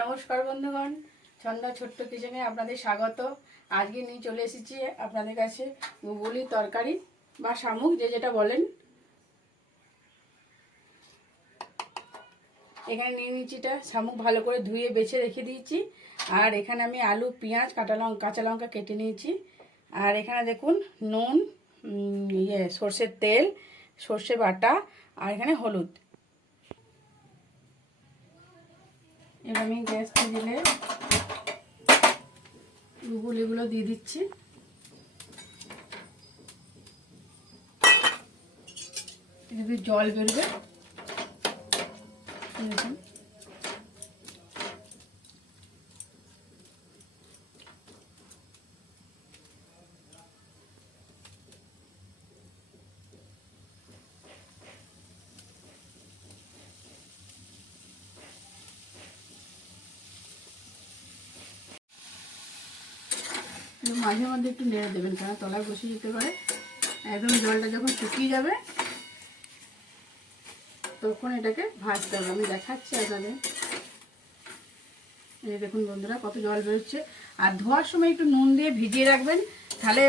নমস্কার বন্ধুগণ, ছন্দা ছোট্ট কিচেনে আপনাদের স্বাগত। আজকে নিয়ে চলে এসেছি আপনাদের কাছে গুগলি তরকারি বা শামুক, যে যেটা বলেন। এখানে নিয়ে নিচ্ছি শামুক, ভালো করে ধুয়ে বেছে রেখে দিয়েছি। আর এখানে আমি আলু, পেঁয়াজ, কাঁচা লঙ্কা কেটে নিয়েছি। আর এখানে দেখুন নুন, সর্ষের তেল, সর্ষে বাটা, আর এখানে হলুদ। এবার আমি গ্যাসটা দিলে গুগলিগুলো দিয়ে দিচ্ছি। যদি জল বেরোবে দেখুন। মাঝে মধ্যে একটু নেড়ে দেবেন, কারণ তলায় বসে যেতে পারে। একদম জলটা যখন শুকিয়ে যাবে তখন এটাকে ভাজতে হবে। আমি দেখাচ্ছি আপনাদের। এই দেখুন বন্ধুরা, কত জল বেরোচ্ছে। আর ধোয়ার সময় একটু নুন দিয়ে ভিজিয়ে রাখবেন, তাহলে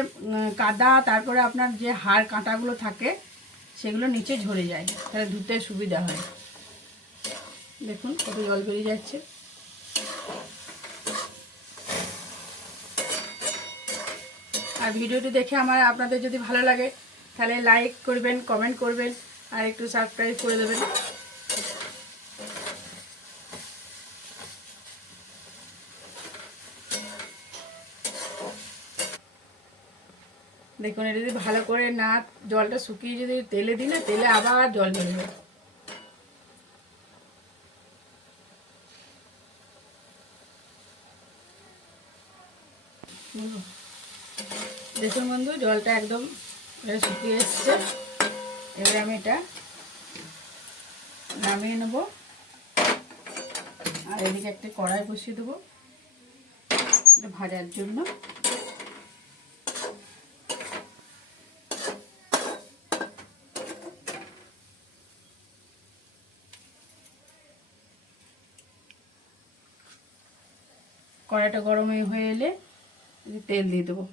কাদা, তারপরে আপনার যে হাড় কাঁটাগুলো থাকে সেগুলো নিচে ঝরে যায়, তাহলে ধুতে সুবিধা হয়। দেখুন কত জল বেরিয়ে যাচ্ছে। আর ভিডিওটি দেখে আপনাদের যদি ভালো লাগে তাহলে লাইক করবেন, কমেন্ট করবেন, আর একটু সাবস্ক্রাইব করে দেবেন। দেখুন, এটা যদি ভালো করে না জলটা শুকিয়ে যদি তেলে দিলে, তেলে আবার জল বেরোবে। দেখুন বন্ধু, জলটা একদম শুকিয়ে এসছে। এবারে আমি এটা নামিয়ে নেব। আর এদিকে একটা কড়াই বসিয়ে দেবো এটা ভাজার জন্য। কড়াইটা গরম হয়ে এলে তেল দিয়ে দেবো।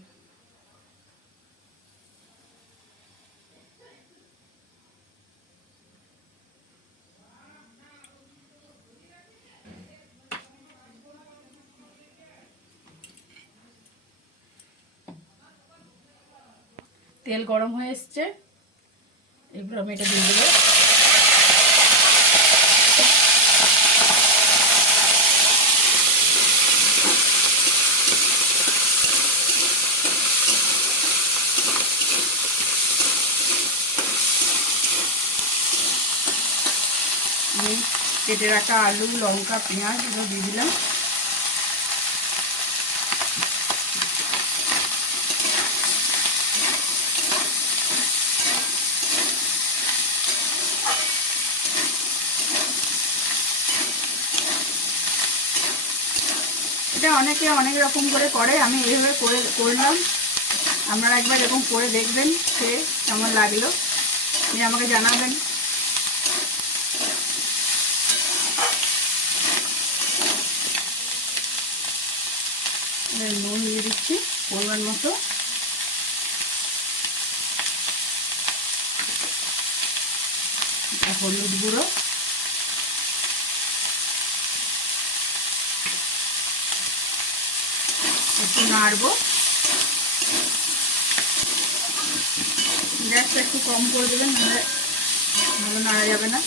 তেল গরম হয়ে এসছে, এবার আমি এটা দিয়ে দেবো। আমি কেটে রাখা আলু, লঙ্কা, পেঁয়াজ এগুলো দিয়ে দিলাম। এটা অনেকে অনেক রকম করে করে, আমি এইভাবে করলাম। আপনারা একবার এরকম করে দেখবেন, খেয়ে কেমন লাগলো নিয়ে আমাকে জানাবেন। নুন দিয়ে দিচ্ছি পরিমাণ মতো। হলুদ গুঁড়ো, একটু নাড়বো। গ্যাসটা একটু কম করে দেবেন, নাহলে ভালো নাড়া যাবে না।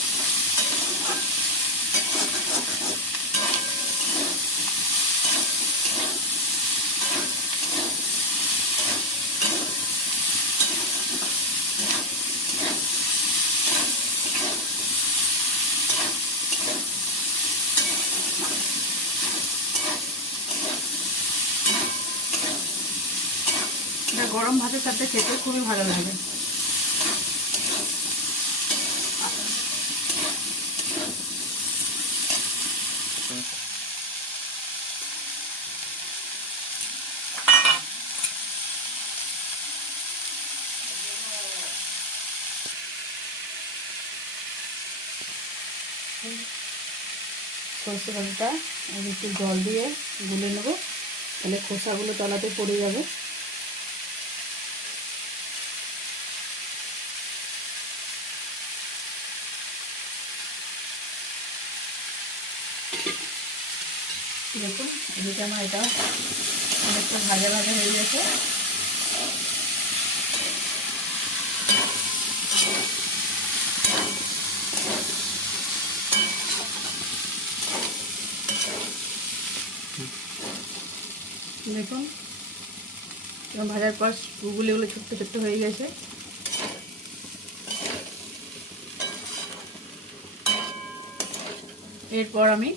এটা গরম ভাতের সাথে খেতে খুবই ভালো লাগে। সর্ষে বাটাটা একটু জল দিয়ে গুলে নেব, তাহলে খোসাগুলো তলাতে পড়ে যাবে। দেখুন এদিকে আমার এটা অনেকটা ভাজা ভাজা হয়ে গেছে। দেখুন ভাজার পর গুলিগুলো ছোট্ট ছোট্ট হয়ে গেছে। এরপর আমি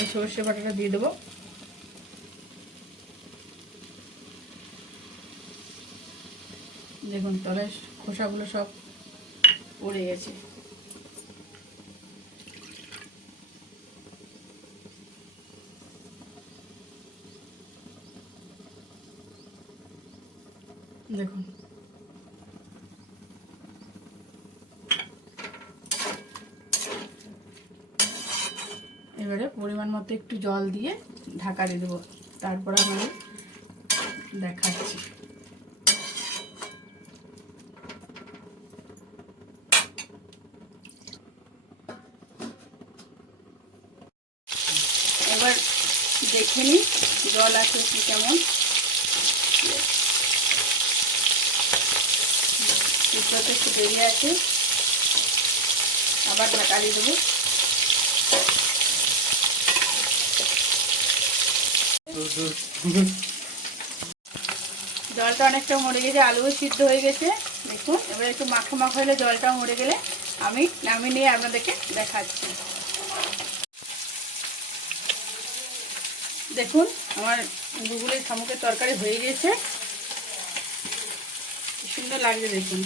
এই সর্ষে বাটাটা দিয়ে দেবো। দেখুন তলে খোসাগুলো সব পড়ে গেছে। দেখুন এবারে পরিমাণ মতো একটু জল দিয়ে ঢাকা দিয়ে দেবো, তারপর আমি দেখাচ্ছি। এবার দেখে নিই জল আছে কি কেমন। দুধটা একটু বেরিয়ে আছে, আবার ঢাকা দিয়ে দেবো। জলটা অনেকটা মরে গেছে, আলুও সিদ্ধ হয়ে গেছে। দেখুন এবার একটু মাখা মাখা হলে জলটা মরে গেলে আমি নামিয়ে নিয়ে আপনাদেরকে দেখাচ্ছি। দেখুন আমার গুগলের শামুকের তরকারি হয়ে গেছে, কি সুন্দর লাগছে দেখুন।